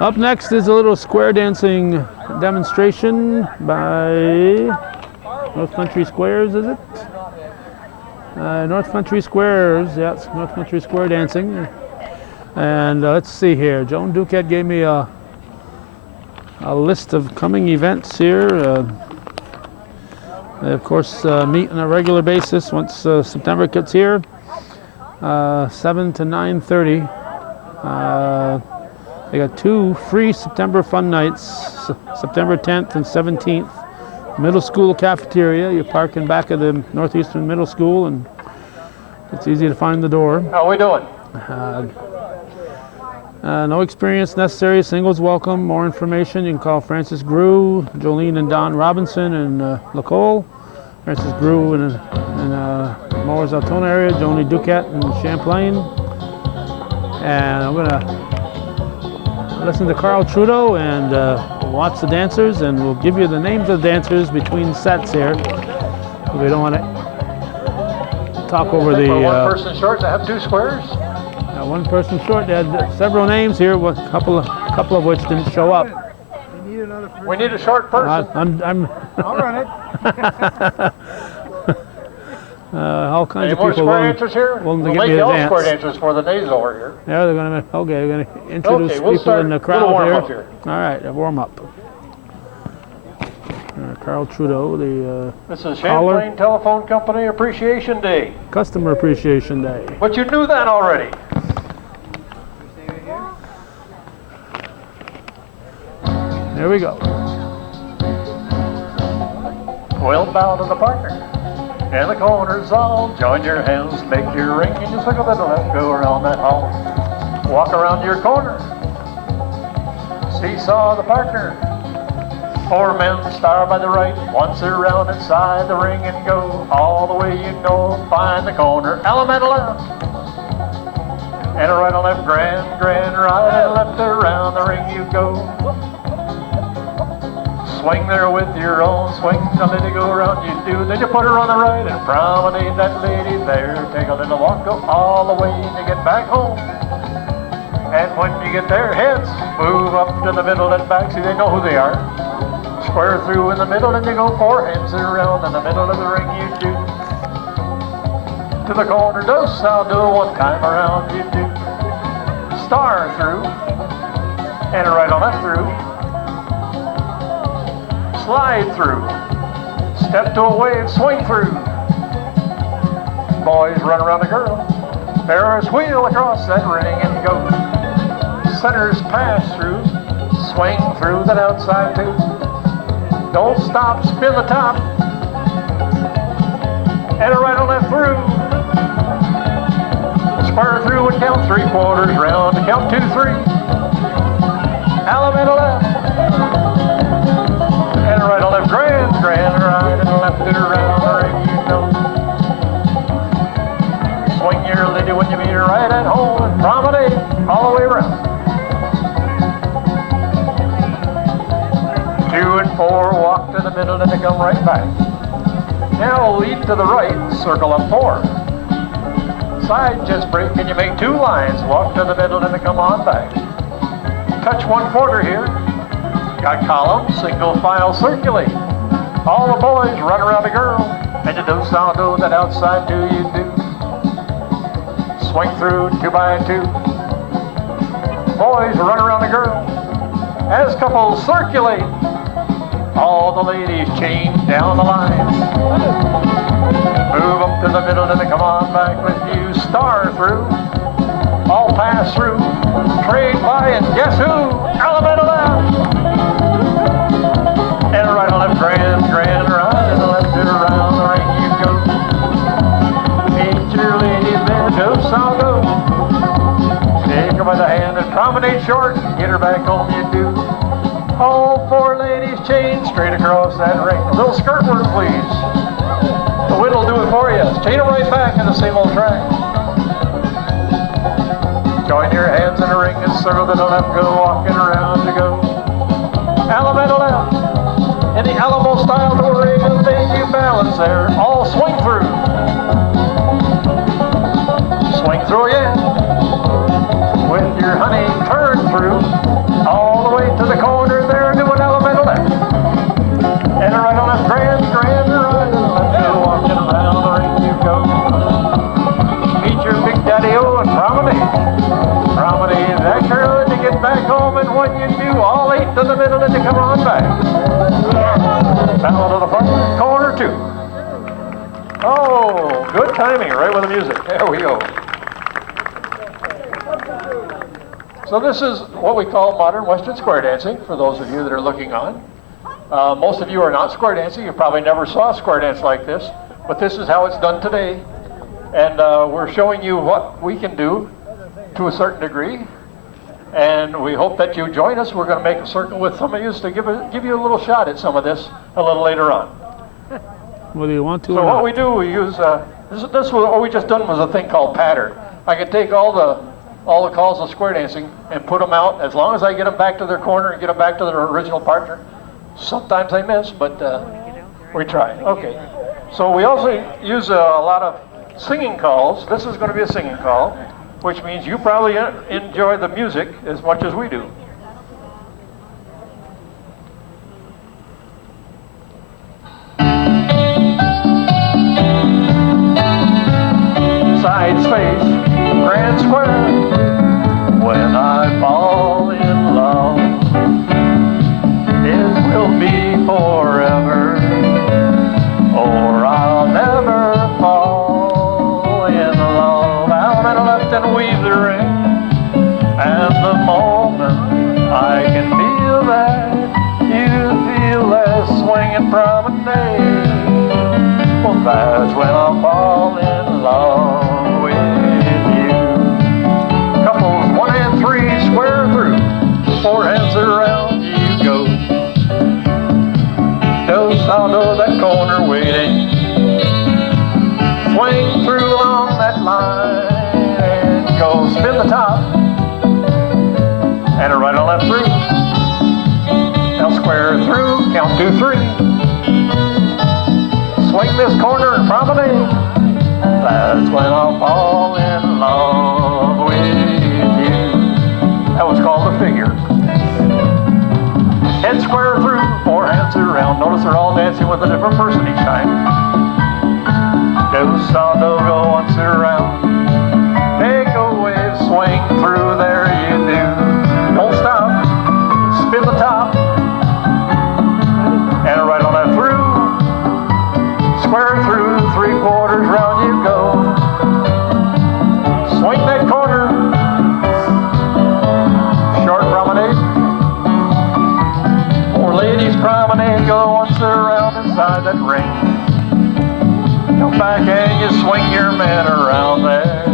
Up next is a little square dancing demonstration by North Country Squares, is it? North Country Squares, yes, North Country Square dancing. And let's see here, Joan Duquette gave me a list of coming events here. They of course meet on a regular basis once September gets here, 7 to 9:30. They got 2 free September fun nights, September 10th and 17th. Middle school cafeteria. You park in back of the Northeastern Middle School, and it's easy to find the door. How are we doing? No experience necessary. Singles welcome. More information, you can call Francis Grew, Jolene and Don Robinson in Lacole. Francis Grew in Mowers Altona area. Joni Duquette in Champlain. And I'm gonna listen to Carl Trudeau and watch the dancers, and we'll give you the names of the dancers between sets here. We don't want to talk over the... one person short to have 2 squares? One person short. They had several names here, a couple of which didn't show up. We need a short person. I'll run it. All kinds of more people square dancers here? willing to We'll get make me you a all dance. square dancers for the days over here. Yeah, they're going to introduce we'll people in the start a little crowd warm-up here. here. All right, a warm up. Carl Trudeau, the This is caller. Champlain Telephone Company Appreciation Day. Customer Appreciation Day. But you knew that already. There we go. Well, bow to the partner. And the corners all join your hands, make your ring, and you circle to the left, go around that hall. Walk around your corner. Seesaw the partner. 4 men star by the right, once around inside the ring and go all the way you know. Find the corner, element left. And a right and left, grand, right and left around the ring you go. Swing there with your own swing, a little go around you do. Then you put her on the right and promenade that lady there. Take a little walk, go all the way to get back home. And when you get their heads, move up to the middle and back. See, they know who they are. Square through in the middle and you go 4 hands around in the middle of the ring you do. To the corner dose, I'll do 1 time around you do. Star through, and a right and left through. Slide through, step to a wave, swing through. Boys run around the girl, Ferris wheel across that ring and go. Centers pass through, swing through that outside too. Don't stop, spin the top, and a right and left through. Square through and count 3/4 round, count 2, 3. Element left. And right and left, grand, right and left and around the ring you go. Swing your lady when you meet her right at home and promenade all the way around. 2 and 4, walk to the middle and they come right back. Now lead to the right, circle up 4. Side just break and you make 2 lines, walk to the middle and they come on back. Touch 1/4 here. Got column, single file, circulate. All the boys run around the girl, and you do sound do that outside do you do. Swing through 2 by 2. Boys run around the girl. As couples circulate, all the ladies chain down the line. Move up to the middle and they come on back with you. Star through, all pass through, trade by, and guess who? Element left. And right and left, grand, right, and left and around the ring you go. Meet your lady there, go, sound go. Take her by the hand and promenade short, get her back home you do. All 4 ladies chain straight across that ring. A little skirt work, please. The wind will do it for you. Chain them right back in the same old track. Join your hands in a ring and circle to the left, go walking around to go. Element left. In the Alamo style to a ring and then you balance there. All swing through. Swing through again. With your honey Promenade that girl and you get back home, and when you do, all 8 to the middle and you come on back. Down to the front, corner 2. Oh, good timing, right with the music. There we go. So this is what we call modern Western square dancing, for those of you that are looking on. Most of you are not square dancing. You probably never saw a square dance like this, but this is how it's done today. And we're showing you what we can do to a certain degree. And we hope that you join us. We're going to make a circle with some of you to give you a little shot at some of this a little later on. Whether you want to So or what not. we do, we use, what we just done was a thing called pattern. I can take all the calls of square dancing and put them out, as long as I get them back to their corner and get them back to their original partner. Sometimes I miss, but we try. Okay. So we also use a lot of singing calls. This is going to be a singing call, which means you probably enjoy the music as much as we do. Sides face, grand square. When I fall in love, it will be forever, or I'll never fall in love. Out and left and weave the ring, and the moment I can feel that, you feel that swinging promenade. Well, that's when I'll fall in love with you. Couples 1 and 3 square through, 4 hands around you go. No sound of that corner waiting. Swing through along that line and go spin the top and a right and left through. Now square through, count 2, 3. Swing this corner and promenade. That's when I'll fall in love with you. That was called a figure. Head square through, 4 hands around. Notice they're all dancing with a different person each time. Do saw do go once around. Make a wave, swing through, there you do. Don't stop, spin the top, and a right on that through. Square through, 3/4 round you go. Swing that corner. Short promenade. 4 ladies promenade, go once around inside that ring. Come back and you swing your man around there.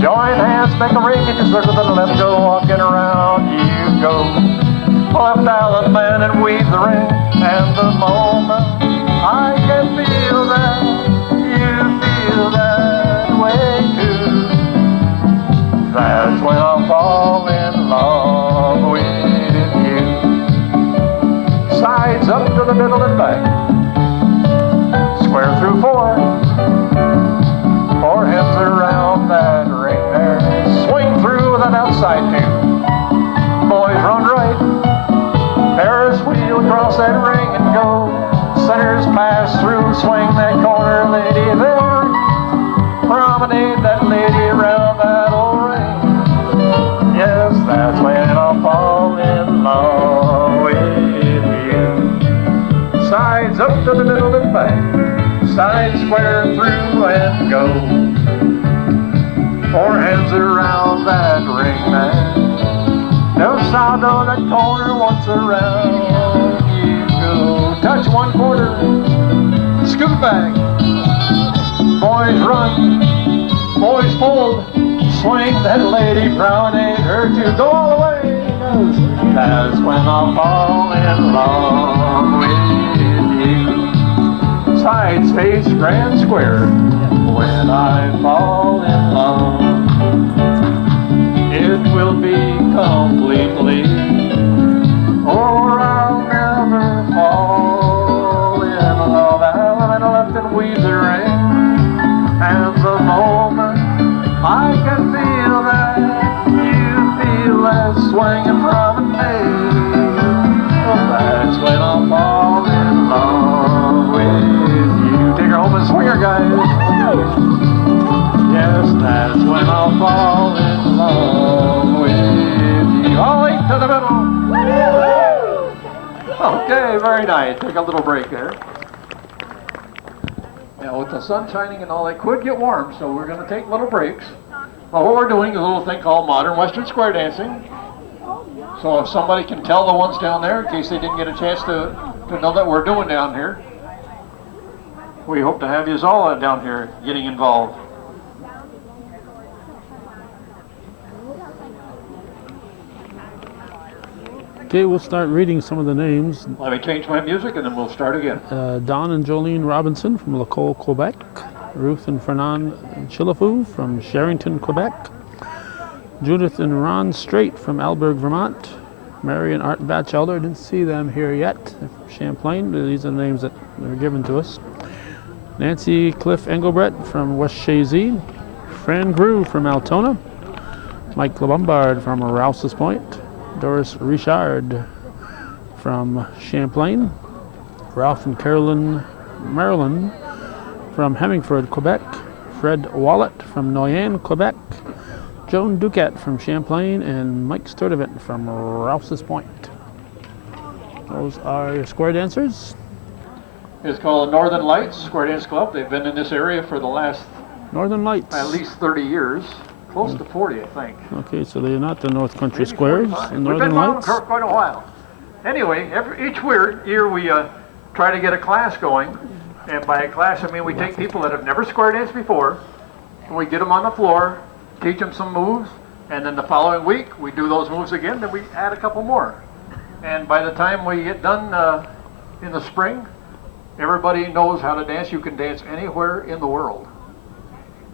Join hands, make a ring, and you circle to the left, go walking around you go. Left island man and weave the ring, and the moment I can feel that, you feel that way too. That's when I'll fall in love with you. Sides up to the middle and back. Square through 4. 4 hands around that ring there. Swing through with an outside 2. Boys run right. Ferris wheel across that ring and go. Centers pass through, swing that corner lady there. Promenade that lady around that old ring. Yes, that's when I'll fall in love with you. Sides up to the middle and back. Sides square through and go. 4 hands around that ring man. No sound on that corner once around you go. Touch 1/4, scoot back. Boys run, boys fold. Swing that lady, promenade her to go all the way. That's when I'll fall in love with you. Sides face grand square. When I fall in love, it will be completely, or I'll never fall in love. Out and left and weave the ring, and the moment I can feel that, you feel that swing and promenade. Well, that's when I'll fall in love with you. Take her home and swing her, guys. Yes, that's when I'll fall in Okay, very nice. Take a little break there. Now with the sun shining and all, it could get warm, so we're going to take little breaks. But what we're doing is a little thing called modern Western square dancing. So if somebody can tell the ones down there, in case they didn't get a chance to know that we're doing down here, we hope to have you all down here getting involved. Okay, we'll start reading some of the names. Let me change my music and then we'll start again. Don and Jolene Robinson from Lacole, Quebec. Ruth and Fernand Chilafou from Sherrington, Quebec. Judith and Ron Strait from Alberg, Vermont. Mary and Art Batchelder, didn't see them here yet. Champlain, these are the names that were given to us. Nancy Cliff Engelbrett from West Shazy. Fran Grew from Altona. Mike LeBombard from Rouse's Point. Doris Richard from Champlain. Ralph and Carolyn Maryland from Hemingford, Quebec. Fred Wallet from Noyen, Quebec. Joan Duquette from Champlain, and Mike Sturdivant from Rouse's Point. Those are your square dancers. It's called the Northern Lights Square Dance Club. They've been in this area for the last Northern Lights. at least 30 years, close to 40, I think. Okay, so they're not the North Country Maybe Squares, 45. the We've Northern been around Lights. for quite a while. Anyway, each year we try to get a class going, and by a class I mean we take people that have never square danced before, and we get them on the floor, teach them some moves, and then the following week we do those moves again, then we add a couple more. And by the time we get done in the spring, everybody knows how to dance. You can dance anywhere in the world,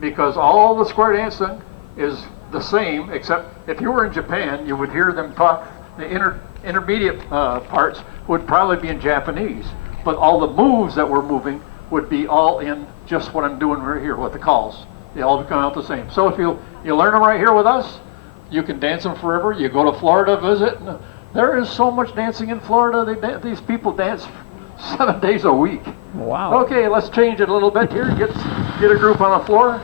because all the square dancing is the same, except if you were in Japan, you would hear them talk. The intermediate parts would probably be in Japanese, but all the moves that we're moving would be all in just what I'm doing right here with the calls. They all come out the same. So if you learn them right here with us, you can dance them forever. You go to Florida, visit. There is so much dancing in Florida. These people dance 7 days a week. Wow. Okay, let's change it a little bit here. Get a group on the floor.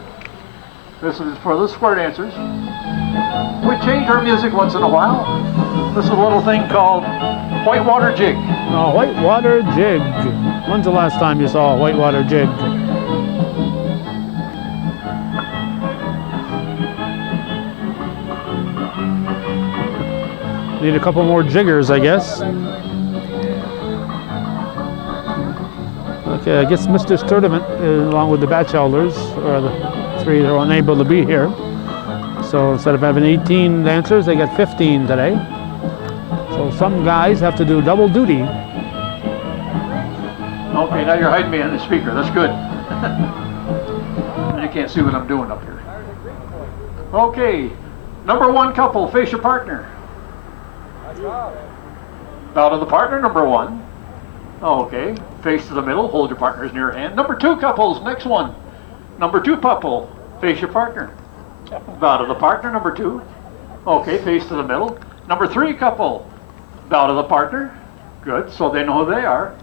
This is for the square dancers. We change our music once in a while. This is a little thing called Whitewater Jig. A whitewater jig. When's the last time you saw a whitewater jig? Need a couple more jiggers, I guess. Okay, I guess Mr. Sturdivant, along with the Batchelders, are the three that are unable to be here. So instead of having 18 dancers, they got 15 today. So some guys have to do double duty. Okay, now you're hiding me on the speaker. That's good. You can't see what I'm doing up here. Okay, number one couple, face your partner. Bow to the partner, number one. Okay, face to the middle, hold your partner's near hand. Number two couples, next one. Number two couple, face your partner. Bow to the partner, number two. Okay, face to the middle. Number three couple, bow to the partner. Good, so they know who they are.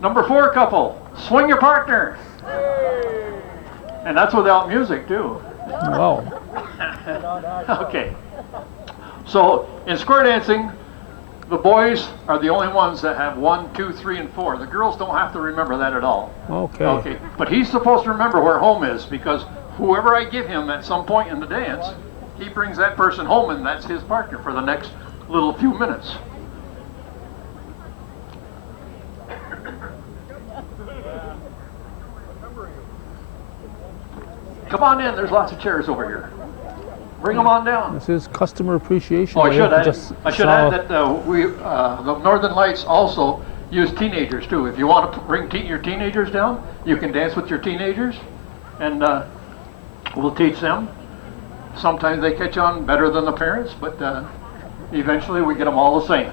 Number four couple, swing your partner. And that's without music too. Wow. Okay. So in square dancing, the boys are the only ones that have 1, 2, 3, and 4. The girls don't have to remember that at all. Okay. Okay. But he's supposed to remember where home is, because whoever I give him at some point in the dance, he brings that person home, and that's his partner for the next little few minutes. Come on in. There's lots of chairs over here. Bring them on down. This is Customer Appreciation. Oh, I Day. should add, Just I should saw- add that the Northern Lights also use teenagers too. If you want to bring your teenagers down, you can dance with your teenagers, and we'll teach them. Sometimes they catch on better than the parents, but eventually we get them all the same.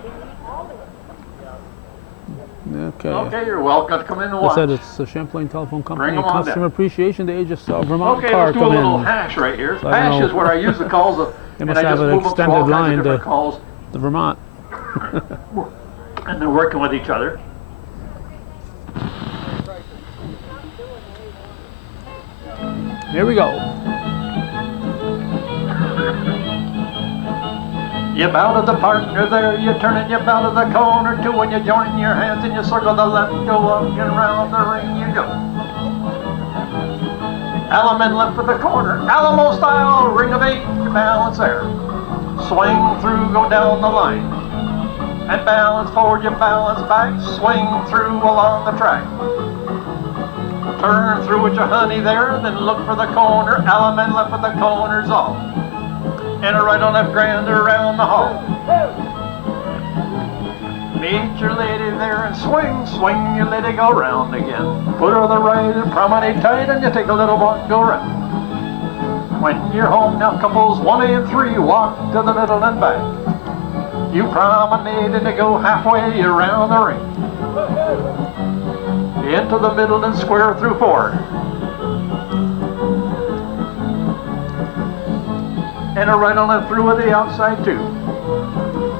Okay. Okay, you're welcome to come in and I watch. said it's the Champlain Telephone Company Bring 'em on Customer down. Appreciation Day. Just saw Vermont Okay, car let's do a come little in. hash right here. So I don't Hash know. is where I use the calls, They and must I just have an move them to all extended kinds line of different to calls, the Vermont. and they're working with each other. Here we go. You bow to the partner there, you turn and you bow to the corner too, and you join your hands and you circle the left, go walking around the ring you go. Element left for the corner, Alamo style, ring of 8, you balance there. Swing through, go down the line. And balance forward, you balance back, swing through along the track. Turn through with your honey there, then look for the corner, element left for the corners off. And a right on left grand around the hall. Meet your lady there and swing, swing your lady, go round again. Put her on the right and promenade tight and you take a little walk, go round. When you're home now, couples 1 and 3, walk to the middle and back. You promenade and you go halfway around the ring. Into the middle and square through 4. And a right on left through with the outside 2.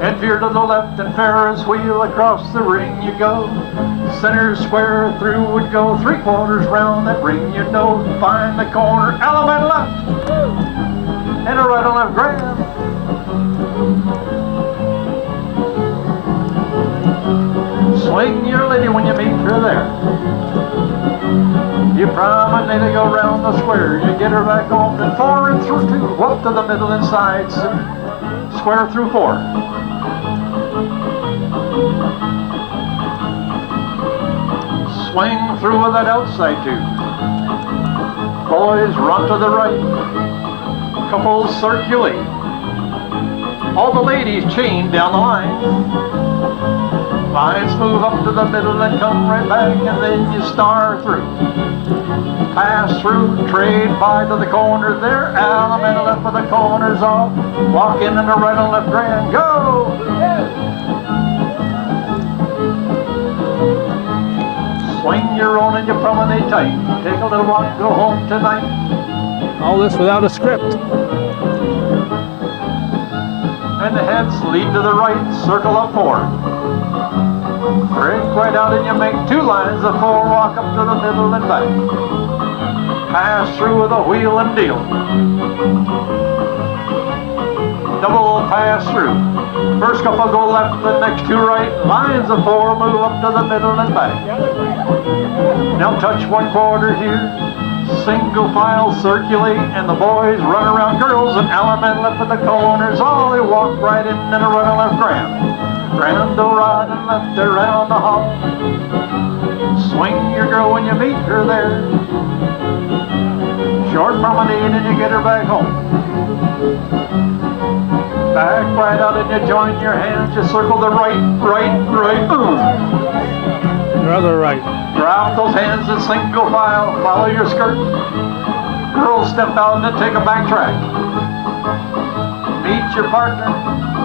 And veer to the left and Ferris wheel across the ring you go. Center square through would go 3/4 round that ring you know. Find the corner, element left. And a right on left grand. Swing your lady when you meet her there. You promenade to go round the square. You get her back home, then 4 and through 2. Up to the middle and sides. Square through 4. Swing through with that outside 2. Boys, run to the right. Couples circulate. All the ladies chain down the line. Lines move up to the middle and come right back, and then you star through. Pass through, trade by to the corner there, element left for the corners off. Walk in and a right on left grand, go! Swing your own and you promenade tight. Take a little walk, go home tonight. All this without a script. And the heads lead to the right, circle up 4. Break right out and you make 2 lines of 4, walk up to the middle and back. Pass through with a wheel and deal. Double pass through. First couple go left, the next 2 right. Lines of 4 move up to the middle and back. Now touch 1/4 here. Single file circulate and the boys run around girls and element left at the corners. All they walk right in and a right on left grand. Grand to right and left around the hall. Swing your girl when you meet her there. Short promenade and you get her back home. Back right out and you join your hands. You circle the right. Your other right. Drop those hands in single file. Follow your skirt. Girls step out and then take a back track. Meet your partner.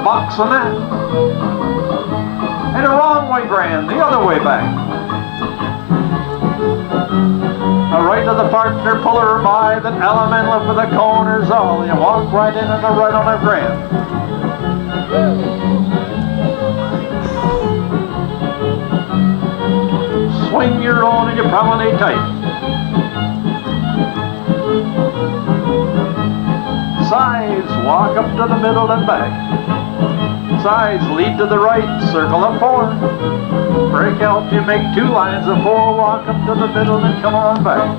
Box on that. And a wrong way grand, the other way back. A right to the partner, pull her by, then element left for the corners all. You walk right in and a right on a grand. Swing your own and you promenade tight. Sides, walk up to the middle and back. Sides lead to the right, circle up 4. Break out, you make 2 lines of 4, walk up to the middle and come on back.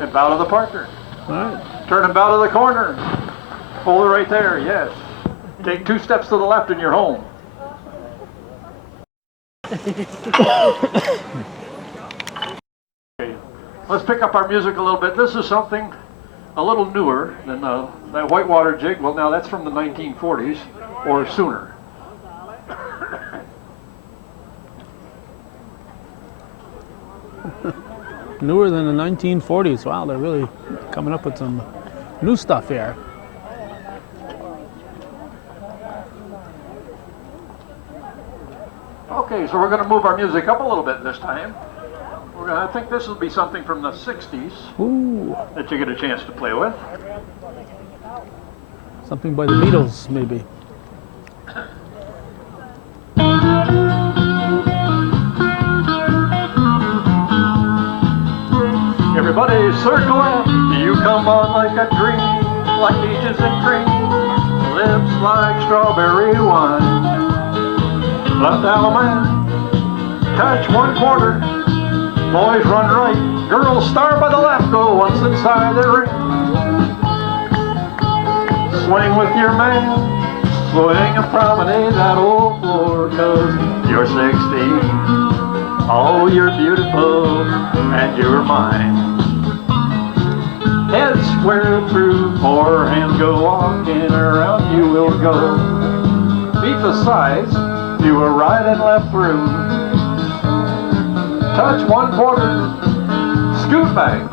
And bow to the partner. All right. Turn and bow to the corner. Hold it right there, yes. Take 2 steps to the left and you're home. Okay, let's pick up our music a little bit. This is something a little newer than that whitewater jig. Well, now that's from the 1940s or sooner. Newer than the 1940s. Wow, they're really coming up with some new stuff here. Okay, so we're going to move our music up a little bit this time. I think this will be something from the 60s Ooh, that you get a chance to play with. something by the Beatles, maybe. Everybody circle up, you come on like a dream, like peaches and cream. lips like strawberry wine. Left element, touch 1/4. Boys run right, girls start by the left, go once inside the ring. Swing with your man, swing and promenade that old floor, 'cause you're 16. Oh, you're beautiful, and you're mine. Head square through, 4 hands go walking around, you will go. Feet the sides, do a right and left through. Touch 1/4, scoot back.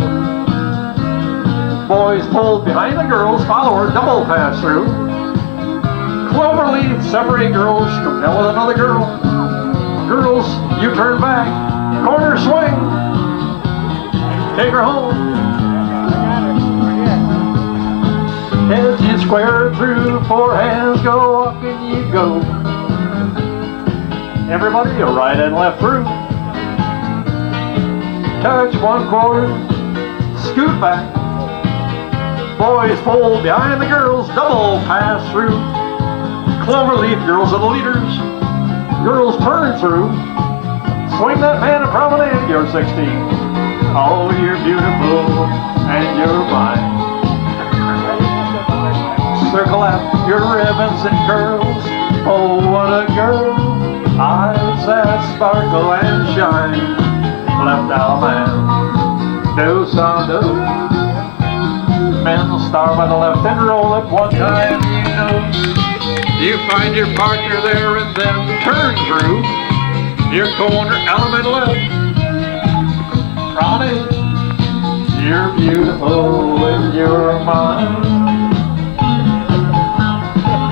Boys pull behind the girls, follow her, double pass through. Cloverleaf, separate girls, come down with another girl. Girls, you turn back, corner swing. Take her home. Heads you square through, 4 hands go, walking you go. Everybody, a right and left through. Touch 1/4, scoot back. Boys pull behind the girls, double pass through. Cloverleaf, girls are the leaders. Girls turn through. Swing that man and promenade, you're 16. Oh, you're beautiful, and you're mine. Circle out your ribbons and curls. Oh, what a girl. Eyes that sparkle and shine. Left out man, do some do. Men star by the left and roll it one time, you know. You find your partner there and then turn through. Your corner element left. Promenade. You're beautiful and you're mine.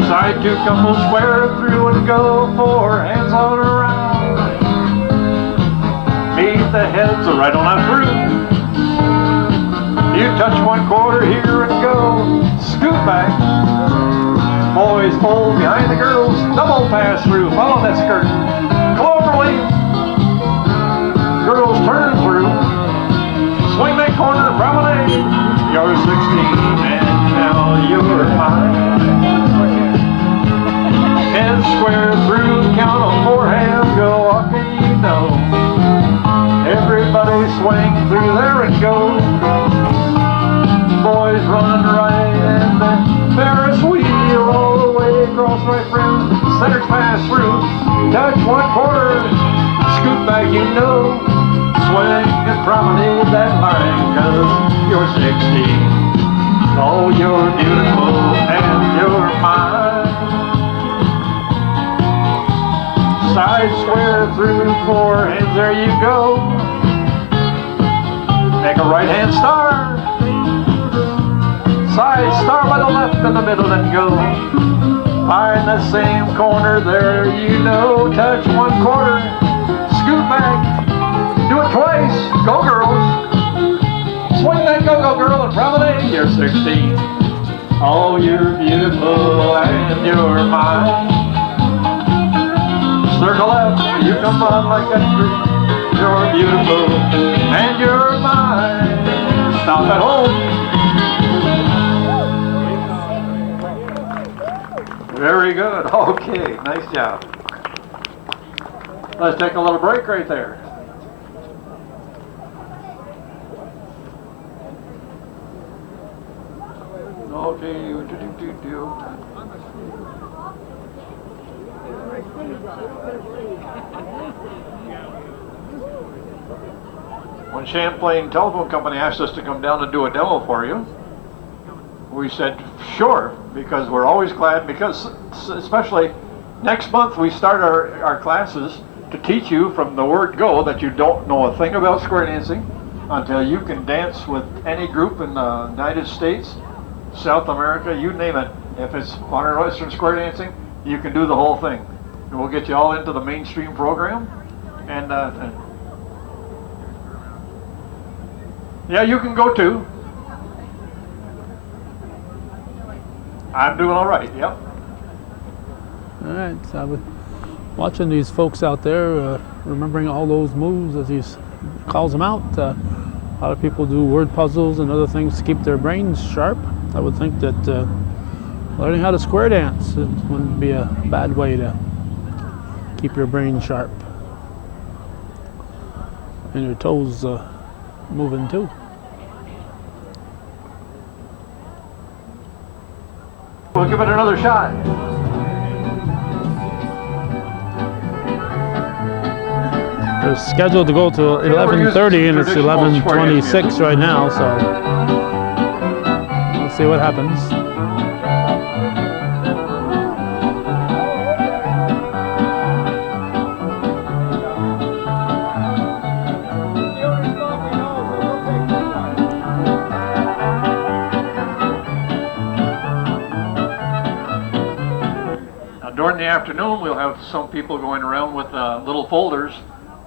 Side 2 couple square through and go, 4 hands on around. Meet the heads, right on out through. You touch 1/4 here and go, scoot back. Boys pull behind the girls, double pass through, follow that skirt. Cloverleaf, girls turn through. Swing that corner, promenade. You're 16 and now you're mine. Head square through, count on 4 hands, go walking, you know. Everybody swing through there and go. Boys run right and then Ferris wheel all the way across right front. Centers pass through, touch 1/4, scoot back, you know. Swing and promenade that line, 'cause you're 16. Oh, you're beautiful and you're mine. Side square through, 4 hands, there you go. Make a right hand star. Side star by the left in the middle and go. Find the same corner, there you know. Touch 1/4, scoot back. Do it twice, go girls. Swing that go-go girl and promenade, you're 16. Oh, you're beautiful and you're mine. Circle up, you come on like a tree. You're beautiful and you're mine. Stop at home. Very good. Okay, nice job. Let's take a little break right there. Okay, do. When Champlain Telephone Company asked us to come down and do a demo for you, we said sure, because we're always glad, because especially next month we start our classes to teach you from the word go that you don't know a thing about square dancing until you can dance with any group in the United States, South America, you name it. If it's modern Western square dancing, you can do the whole thing. And we'll get you all into the mainstream program. And yeah, you can go too. I'm doing all right, yep. All right, so I was watching these folks out there, remembering all those moves as he calls them out. A lot of people do word puzzles and other things to keep their brains sharp. I would think that Learning how to square dance wouldn't be a bad way to keep your brain sharp and your toes moving too. We'll give it another shot. They're scheduled to go to 11:30 and it's 11:26 right now, so we'll see what happens. During the afternoon, we'll have some people going around with little folders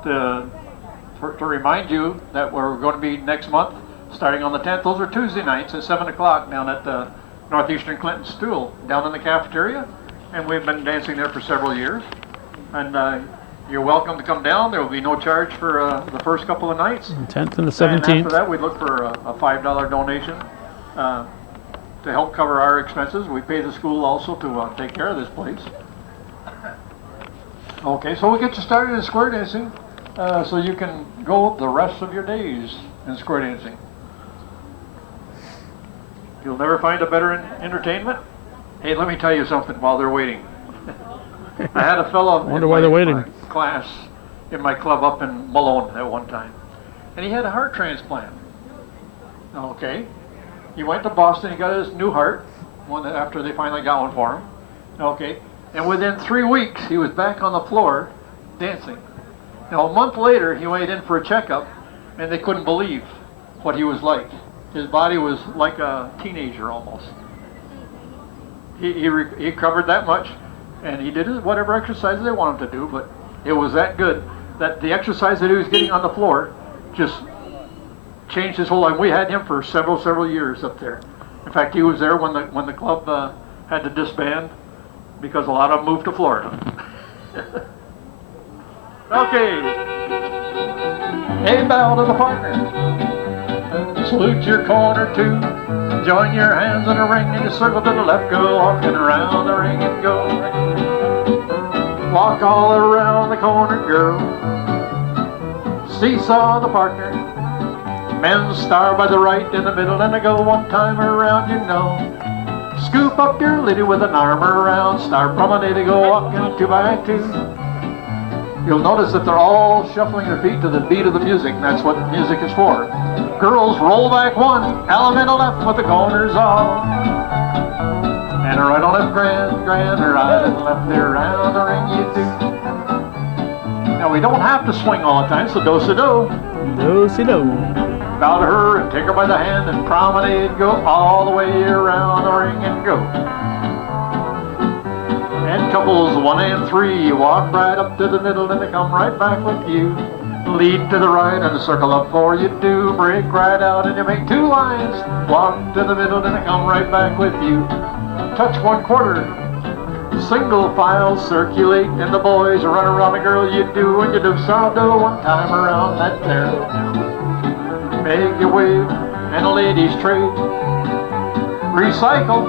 to remind you that we're going to be next month, starting on the 10th. Those are Tuesday nights at 7 o'clock down at the Northeastern Clinton Stool, down in the cafeteria. And we've been dancing there for several years. And you're welcome to come down. There will be no charge for the first couple of nights. The 10th and the 17th. And after that, we look for a $5 donation to help cover our expenses. We pay the school also to take care of this place. Okay, so we'll get you started in square dancing so you can go the rest of your days in square dancing. You'll never find a better entertainment. Hey, let me tell you something while they're waiting. I had a fellow wonder why they're waiting. My class in my club up in Malone at one time, and he had a heart transplant. Okay, he went to Boston. He got his new heart one after they finally got one for him. Okay. And within 3 weeks, he was back on the floor dancing. Now, a month later, he went in for a checkup, and they couldn't believe what he was like. His body was like a teenager almost. He recovered that much, and he did whatever exercises they wanted him to do, but it was that good that the exercise that he was getting on the floor just changed his whole life. We had him for several years up there. In fact, he was there when the club had to disband, because a lot of them moved to Florida. Okay. A bow to the partner. Salute your corner two. Join your hands in a ring and you circle to the left. Go walking around the ring and go. Walk all around the corner, girl. Seesaw the partner. Men's star by the right, in the middle, and they go one time around, you know. Scoop up your lady with an arm around, start promenade, go walking 2 by 2. You'll notice that they're all shuffling their feet to the beat of the music, and that's what music is for. Girls, roll back one, element left with the corners off. And a right on left, grand, right and left there around the ring you do. Now we don't have to swing all the time, so do-si-do. Do-si-do. Bow to her and take her by the hand and promenade, go all the way around the ring and go. And couples 1 and 3, you walk right up to the middle and they come right back with you. Lead to the right and circle up 4, you do. Break right out and you make 2 lines. Walk to the middle and they come right back with you. Touch 1/4. Single file circulate and the boys run around the girl you do. And you do saldo 1 time around that there. Make your wave and a ladies trade. Recycle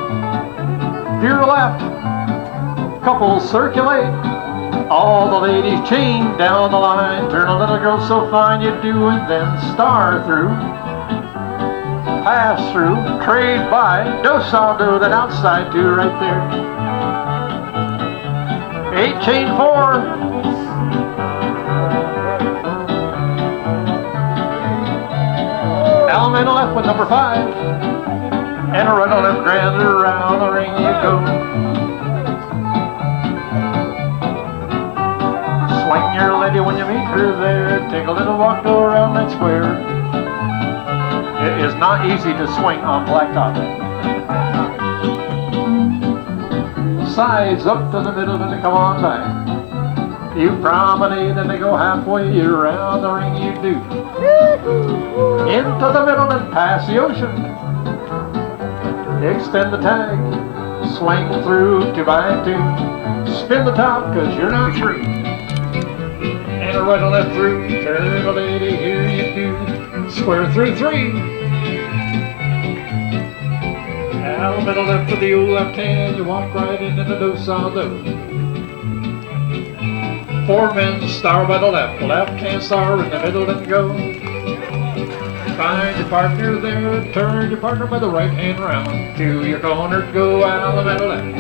to your left. Couples circulate. All the ladies chain down the line. Turn a little girl so fine you do, and then star through. Pass through. Trade by. Do saldo that outside too right there. 8 chain 4. Element left with number 5. And a right on left, grand around the ring you go. Swing your lady when you meet her there. Take a little walk, go around that square. It is not easy to swing on blacktop. Sides up to the middle and they come on back. You promenade and they go halfway around the ring you do. Into the middle and pass the ocean. Extend the tag. Swing through 2 by 2. Spin the top because you're not through. And a right and left through. Turn the lady, here you do. Square through 3. Out of middle left to the old left hand, you walk right into the do-sa-do. 4 men, star by the left hand star in the middle and go. Find your partner there, turn your partner by the right hand round. To your corner, go out of the middle left.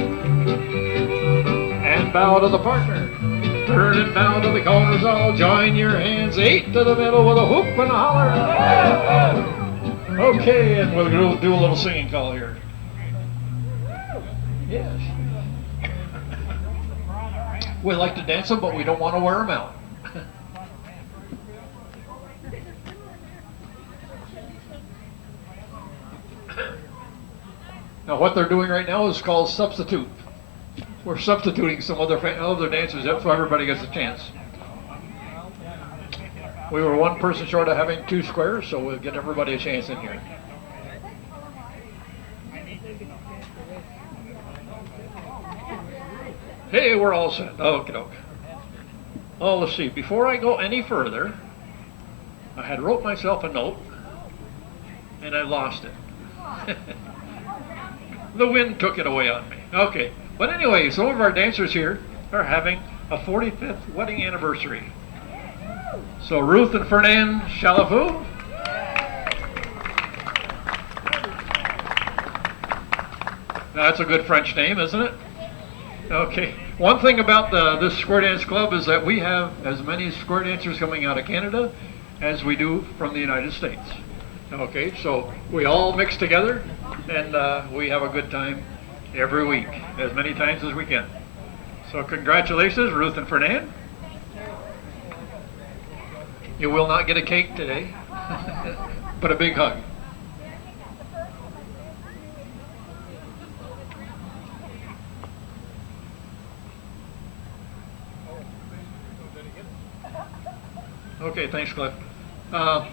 And bow to the partner. Turn and bow to the corners all. Join your hands 8 to the middle with a whoop and a holler. Okay, and we'll do a little singing call here. Yes. We like to dance them, but we don't want to wear them out. Now what they're doing right now is called substitute. We're substituting some other dancers. That's why everybody gets a chance. We were 1 person short of having 2 squares, so we'll get everybody a chance in here. Hey, we're all set. Okie doke. Oh, let's see. Before I go any further, I had wrote myself a note, and I lost it. The wind took it away on me. Okay. But anyway, some of our dancers here are having a 45th wedding anniversary. So Ruth and Fernand Chalafou. That's a good French name, isn't it? Okay. One thing about this square dance club is that we have as many square dancers coming out of Canada as we do from the United States. Okay, so we all mix together and we have a good time every week, as many times as we can. So congratulations, Ruth and Fernand. You will not get a cake today, but a big hug. Okay, thanks, Cliff. I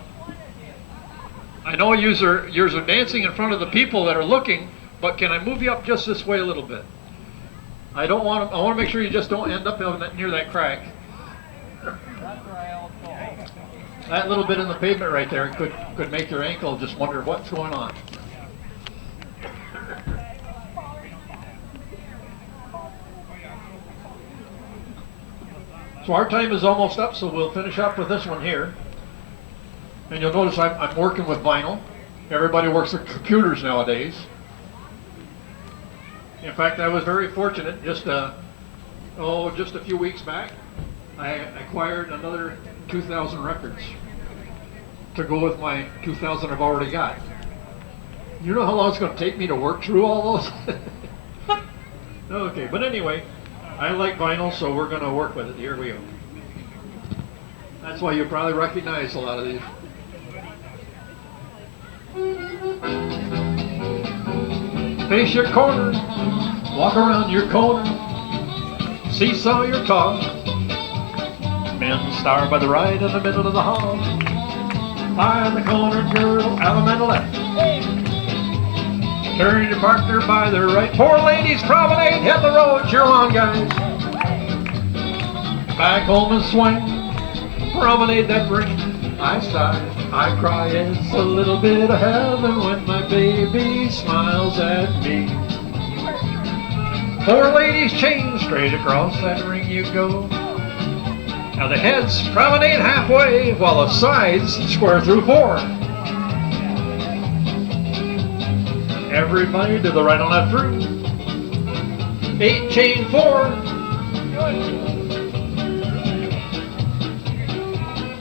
know yous are dancing in front of the people that are looking, but can I move you up just this way a little bit? I want to make sure you just don't end up near that crack. That little bit in the pavement right there could make your ankle just wonder what's going on. So our time is almost up, so we'll finish up with this one here. And you'll notice I'm working with vinyl. Everybody works with computers nowadays. In fact, I was very fortunate. Just a few weeks back, I acquired another 2,000 records to go with my 2,000 I've already got. You know how long it's going to take me to work through all those? Okay, but anyway, I like vinyl, so we're going to work with it. Here we go. That's why you probably recognize a lot of these. Face your corner, walk around your corner, seesaw your talk. Men star by the right in the middle of the hall. By the corner, girl, out of the left. Turn your partner by the right. 4 ladies promenade, hit the road, you're on, guys. Back home and swing, promenade that ring. I sigh, I cry, it's a little bit of heaven when my baby smiles at me. 4 ladies chain straight across that ring you go. Now the heads promenade halfway while the sides square through 4. Everybody to the right on that through. 8 chain 4.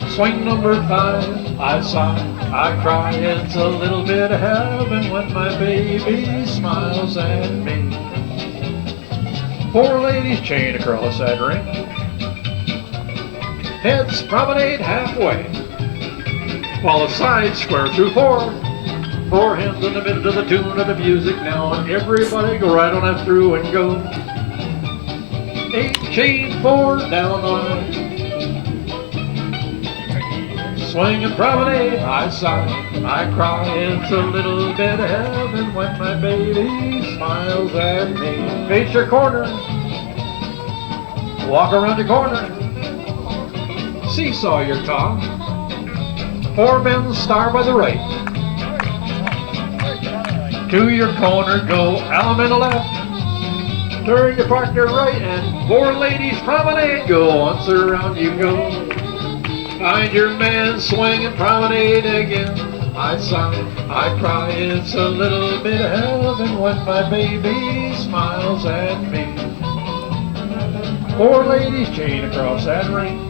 Swing number 5, I sigh, I cry, it's a little bit of heaven when my baby smiles at me. 4 ladies chain across that ring. Heads promenade halfway, while the sides square through 4. 4 hands in the middle to the tune of the music now, and everybody go right on that through and go. 8 chain 4 down the line. Swing and promenade, I sigh, I cry, it's a little bit of heaven when my baby smiles at me. Face your corner, walk around your corner, seesaw your tongue. 4 men star by the right. to your corner, go element left. Turn your partner right and 4 ladies promenade. Go once around you go. Find your man, swing and promenade again. I sigh, I cry, it's a little bit of heaven when my baby smiles at me. 4 ladies chain across that ring.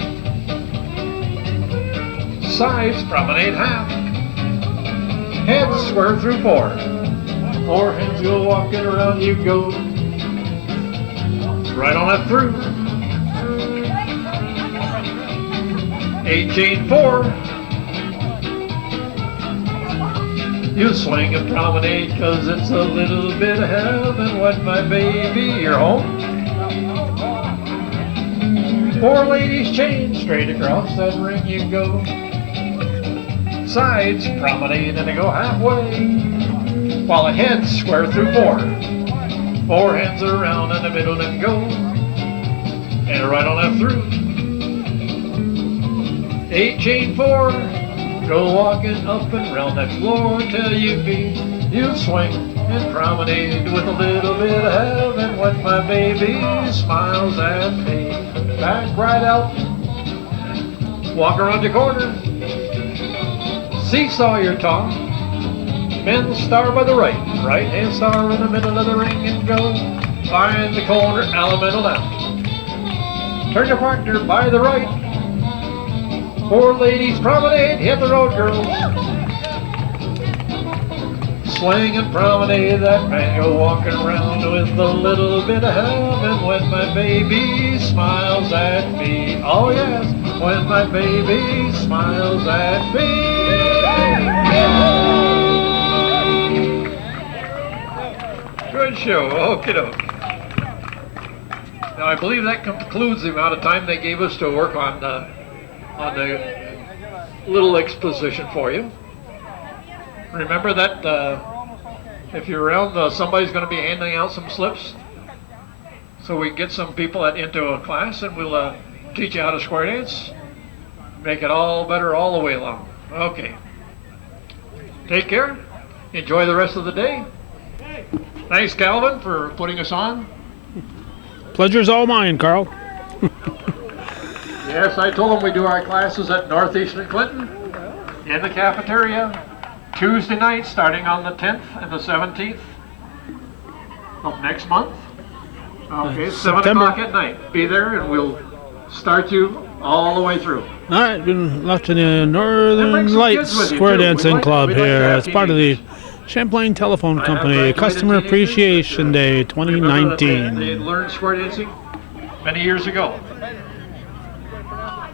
Sides promenade half. Heads square through 4. 4 hands go walking around you go. Right on up through. 8 chain 4. You swing and promenade, cause it's a little bit of heaven when my baby, you're home. 4 ladies chain straight across that ring you go. Sides promenade and they go halfway, while the heads square through 4. 4 hands around in the middle and go, and right on up through. 8 chain 4, go walking up and round that floor till you be. You swing and promenade with a little bit of heaven when my baby smiles at me. Back right out, walk around your corner, seesaw your tongue. Men's star by the right, right hand star in the middle of the ring and go. Find the corner, elemental left. Turn your partner by the right. 4 ladies promenade, hit the road girls. Swing and promenade, that man go walking around with a little bit of heaven when my baby smiles at me. Oh yes, when my baby smiles at me. Good show, okie doke. Now I believe that concludes the amount of time they gave us to work on the little exposition for you. Remember that if you're around, somebody's going to be handing out some slips, so we get some people into a class and we'll teach you how to square dance, make it all better all the way along. Okay. Take care. Enjoy the rest of the day. Thanks, Calvin, for putting us on. Pleasure's all mine, Carl. Yes, I told them we do our classes at Northeastern Clinton in the cafeteria Tuesday night starting on the 10th and the 17th of next month. Okay, 7 o'clock at night. Be there and we'll start you all the way through. All right, been left in the Northern Lights Square Dancing Club here as part of the Champlain Telephone Company Customer Appreciation Day 2019. They learned square dancing many years ago.